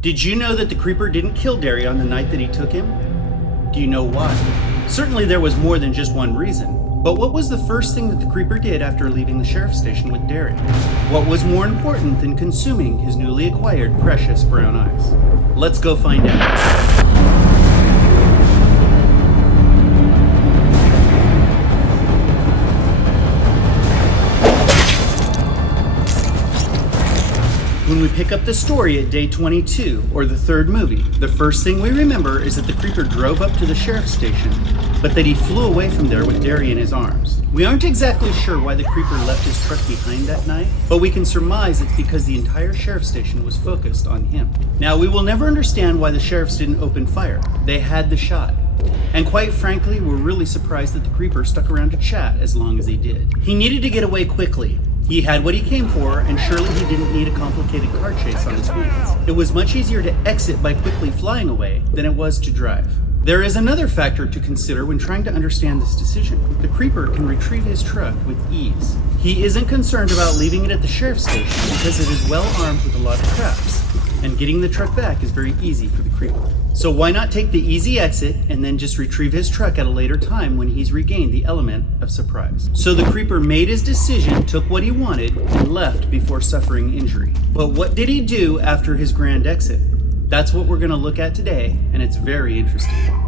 Did you know that the creeper didn't kill Darry on the night that he took him? Do you know why? Certainly there was more than just one reason. But what was the first thing that the creeper did after leaving the sheriff's station with Darry? What was more important than consuming his newly acquired precious brown eyes? Let's go find out. When we pick up the story at day 22, or the third movie, the first thing we remember is that the creeper drove up to the sheriff's station, but that he flew away from there with Darry in his arms. We aren't exactly sure why the creeper left his truck behind that night, but we can surmise it's because the entire sheriff's station was focused on him. Now, we will never understand why the sheriffs didn't open fire. They had the shot. And quite frankly, we're really surprised that the creeper stuck around to chat as long as he did. He needed to get away quickly. He had what he came for, and surely he didn't need a complicated car chase on his hands. It was much easier to exit by quickly flying away than it was to drive. There is another factor to consider when trying to understand this decision. The creeper can retrieve his truck with ease. He isn't concerned about leaving it at the sheriff's station because it is well armed with a lot of traps, and getting the truck back is very easy for the creeper. So why not take the easy exit and then just retrieve his truck at a later time when he's regained the element of surprise? So the creeper made his decision, took what he wanted, and left before suffering injury. But what did he do after his grand exit? That's what we're going to look at today, and it's very interesting.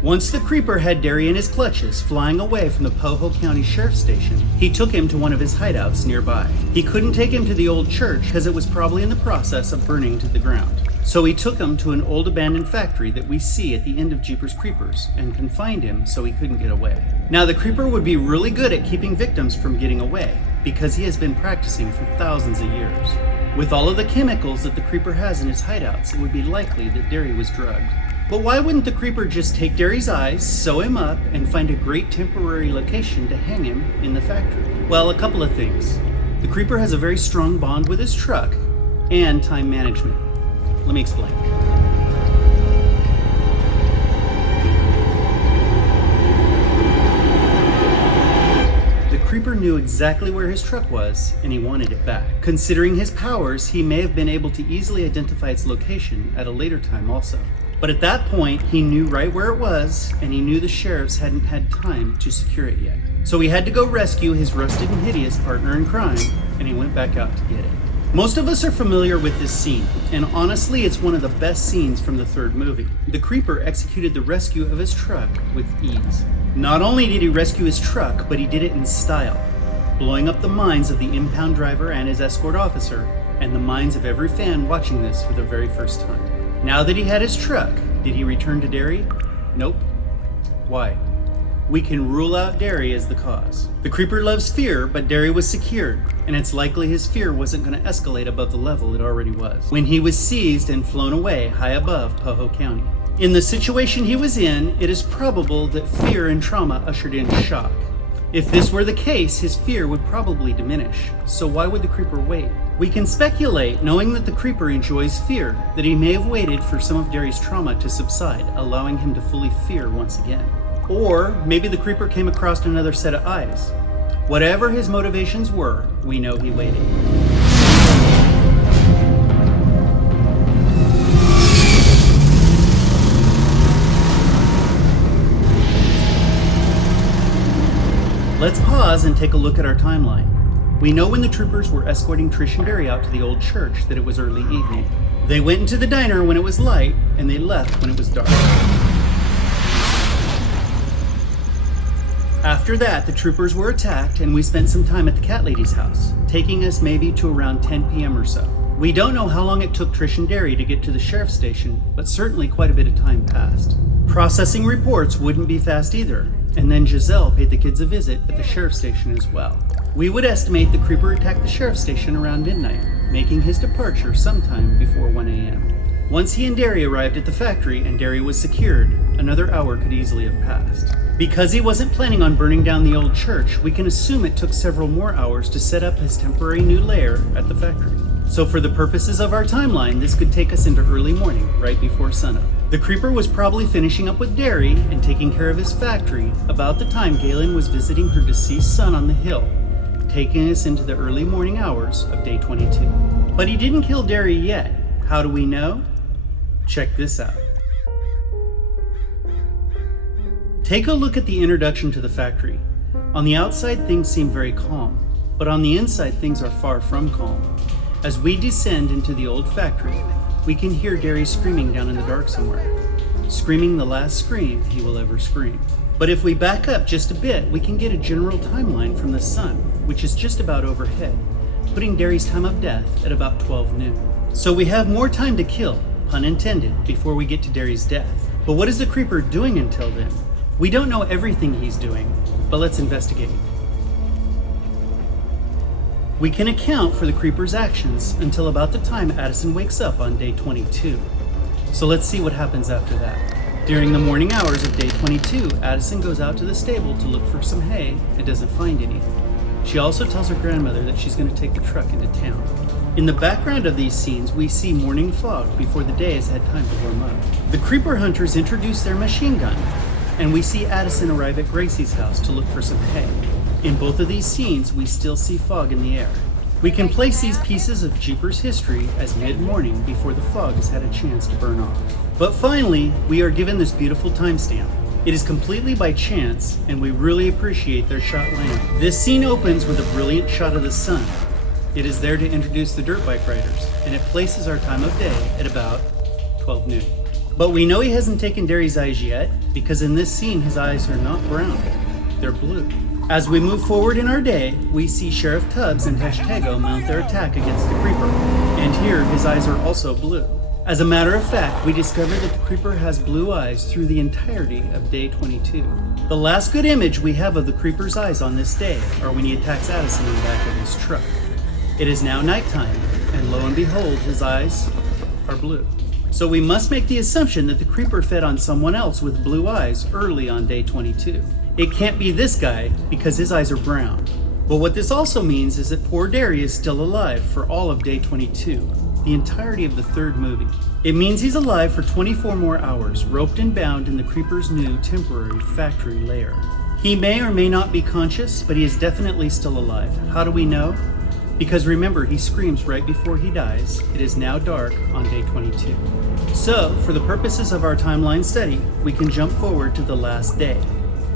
Once the creeper had Darry in his clutches, flying away from the Poho County Sheriff's Station, he took him to one of his hideouts nearby. He couldn't take him to the old church because it was probably in the process of burning to the ground. So he took him to an old abandoned factory that we see at the end of Jeepers Creepers and confined him so he couldn't get away. Now, the creeper would be really good at keeping victims from getting away because he has been practicing for thousands of years. With all of the chemicals that the creeper has in his hideouts, it would be likely that Darry was drugged. But why wouldn't the creeper just take Darry's eyes, sew him up, and find a great temporary location to hang him in the factory? Well, a couple of things. The creeper has a very strong bond with his truck and time management. Let me explain. The creeper knew exactly where his truck was, and he wanted it back. Considering his powers, he may have been able to easily identify its location at a later time also. But at that point, he knew right where it was, and he knew the sheriffs hadn't had time to secure it yet. So he had to go rescue his rusted and hideous partner in crime, and he went back out to get it. Most of us are familiar with this scene, and honestly, it's one of the best scenes from the third movie. The creeper executed the rescue of his truck with ease. Not only did he rescue his truck, but he did it in style, blowing up the minds of the impound driver and his escort officer, and the minds of every fan watching this for the very first time. Now that he had his truck, did he return to Darry? Nope. Why? We can rule out Darry as the cause. The creeper loves fear, but Darry was secured, and it's likely his fear wasn't going to escalate above the level it already was when he was seized and flown away high above Poho County. In the situation he was in, it is probable that fear and trauma ushered in shock. If this were the case, his fear would probably diminish. So why would the creeper wait? We can speculate, knowing that the creeper enjoys fear, that he may have waited for some of Darry's trauma to subside, allowing him to fully fear once again. Or maybe the creeper came across another set of eyes. Whatever his motivations were, we know he waited. Let's pause and take a look at our timeline. We know when the troopers were escorting Trish and Darry out to the old church that it was early evening. They went into the diner when it was light, and they left when it was dark. After that, the troopers were attacked, and we spent some time at the cat lady's house, taking us maybe to around 10 p.m. or so. We don't know how long it took Trish and Darry to get to the sheriff's station, but certainly quite a bit of time passed. Processing reports wouldn't be fast either, and then Giselle paid the kids a visit at the sheriff's station as well. We would estimate the creeper attacked the sheriff's station around midnight, making his departure sometime before 1 a.m. Once he and Darry arrived at the factory and Darry was secured, another hour could easily have passed. Because he wasn't planning on burning down the old church, we can assume it took several more hours to set up his temporary new lair at the factory. So for the purposes of our timeline, this could take us into early morning, right before sunup. The creeper was probably finishing up with Derry and taking care of his factory about the time Galen was visiting her deceased son on the hill, taking us into the early morning hours of day 22. But he didn't kill Derry yet. How do we know? Check this out. Take a look at the introduction to the factory. On the outside, things seem very calm, but on the inside, things are far from calm. As we descend into the old factory, we can hear Darry screaming down in the dark somewhere, screaming the last scream he will ever scream. But if we back up just a bit, we can get a general timeline from the sun, which is just about overhead, putting Darry's time of death at about 12 noon. So we have more time to kill, pun intended, before we get to Darry's death. But what is the creeper doing until then? We don't know everything he's doing, but let's investigate. We can account for the creeper's actions until about the time Addison wakes up on day 22. So let's see what happens after that. During the morning hours of day 22, Addison goes out to the stable to look for some hay and doesn't find any. She also tells her grandmother that she's going to take the truck into town. In the background of these scenes, we see morning fog before the day has had time to warm up. The creeper hunters introduce their machine gun, and we see Addison arrive at Gracie's house to look for some hay. In both of these scenes, we still see fog in the air. We can place these pieces of Jeepers history as mid-morning before the fog has had a chance to burn off. But finally, we are given this beautiful timestamp. It is completely by chance, and we really appreciate their shot lineup. This scene opens with a brilliant shot of the sun. It is there to introduce the dirt bike riders, and it places our time of day at about 12 noon. But we know he hasn't taken Darry's eyes yet, because in this scene his eyes are not brown, they're blue. As we move forward in our day, we see Sheriff Tubbs and Hashtaggo mount their attack against the creeper, and here his eyes are also blue. As a matter of fact, we discover that the creeper has blue eyes through the entirety of day 22. The last good image we have of the creeper's eyes on this day are when he attacks Addison in the back of his truck. It is now nighttime, and lo and behold, his eyes are blue. So we must make the assumption that the creeper fed on someone else with blue eyes early on day 22. It can't be this guy because his eyes are brown. But what this also means is that poor Darry is still alive for all of day 22, the entirety of the third movie. It means he's alive for 24 more hours, roped and bound in the creeper's new temporary factory lair. He may or may not be conscious, but he is definitely still alive. How do we know? Because remember, he screams right before he dies. It is now dark on day 22. So, for the purposes of our timeline study, we can jump forward to the last day.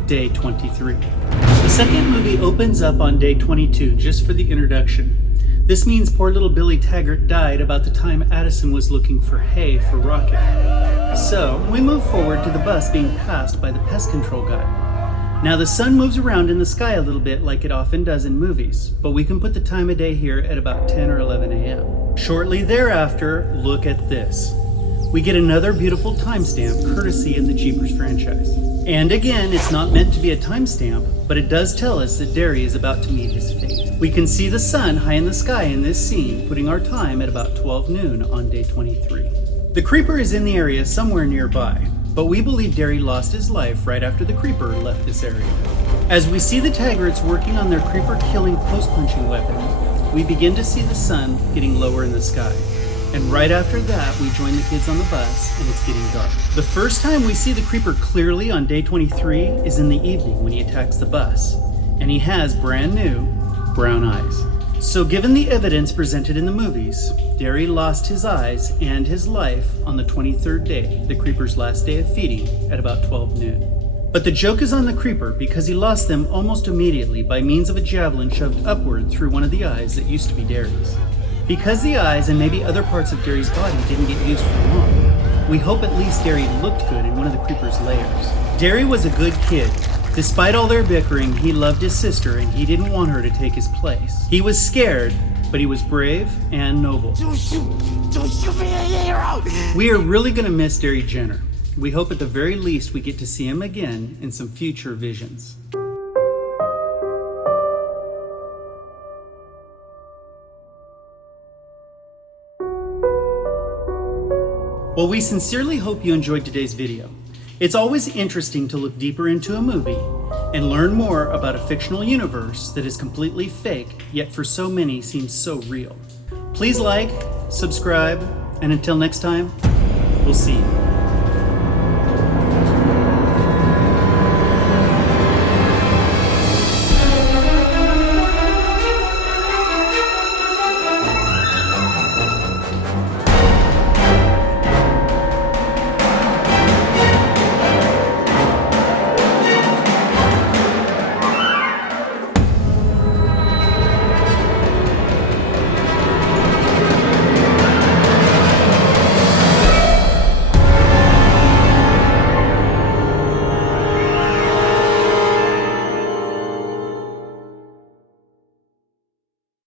Day 23. The second movie opens up on day 22 just for the introduction. This means poor little Billy Taggart died about the time Addison was looking for hay for Rocket. So we move forward to the bus being passed by the pest control guy. Now the sun moves around in the sky a little bit like it often does in movies, but we can put the time of day here at about 10 or 11 a.m. Shortly thereafter, look at this. We get another beautiful timestamp courtesy of the Jeepers franchise. And again, it's not meant to be a timestamp, but it does tell us that Darry is about to meet his fate. We can see the sun high in the sky in this scene, putting our time at about 12 noon on day 23. The creeper is in the area somewhere nearby, but we believe Darry lost his life right after the creeper left this area. As we see the Taggarts working on their creeper-killing post-punching weapon, we begin to see the sun getting lower in the sky. And right after that, we join the kids on the bus, and it's getting dark. The first time we see the creeper clearly on day 23 is in the evening when he attacks the bus, and he has brand new brown eyes. So given the evidence presented in the movies, Darry lost his eyes and his life on the 23rd day, the creeper's last day of feeding, at about 12 noon. But the joke is on the creeper because he lost them almost immediately by means of a javelin shoved upward through one of the eyes that used to be Darry's. Because the eyes and maybe other parts of Darry's body didn't get used for long, we hope at least Darry looked good in one of the creeper's lairs. Darry was a good kid. Despite all their bickering, he loved his sister and he didn't want her to take his place. He was scared, but he was brave and noble. Don't shoot me, hero! We are really going to miss Darry Jenner. We hope at the very least we get to see him again in some future visions. Well, we sincerely hope you enjoyed today's video. It's always interesting to look deeper into a movie and learn more about a fictional universe that is completely fake, yet for so many seems so real. Please like, subscribe, and until next time, we'll see you.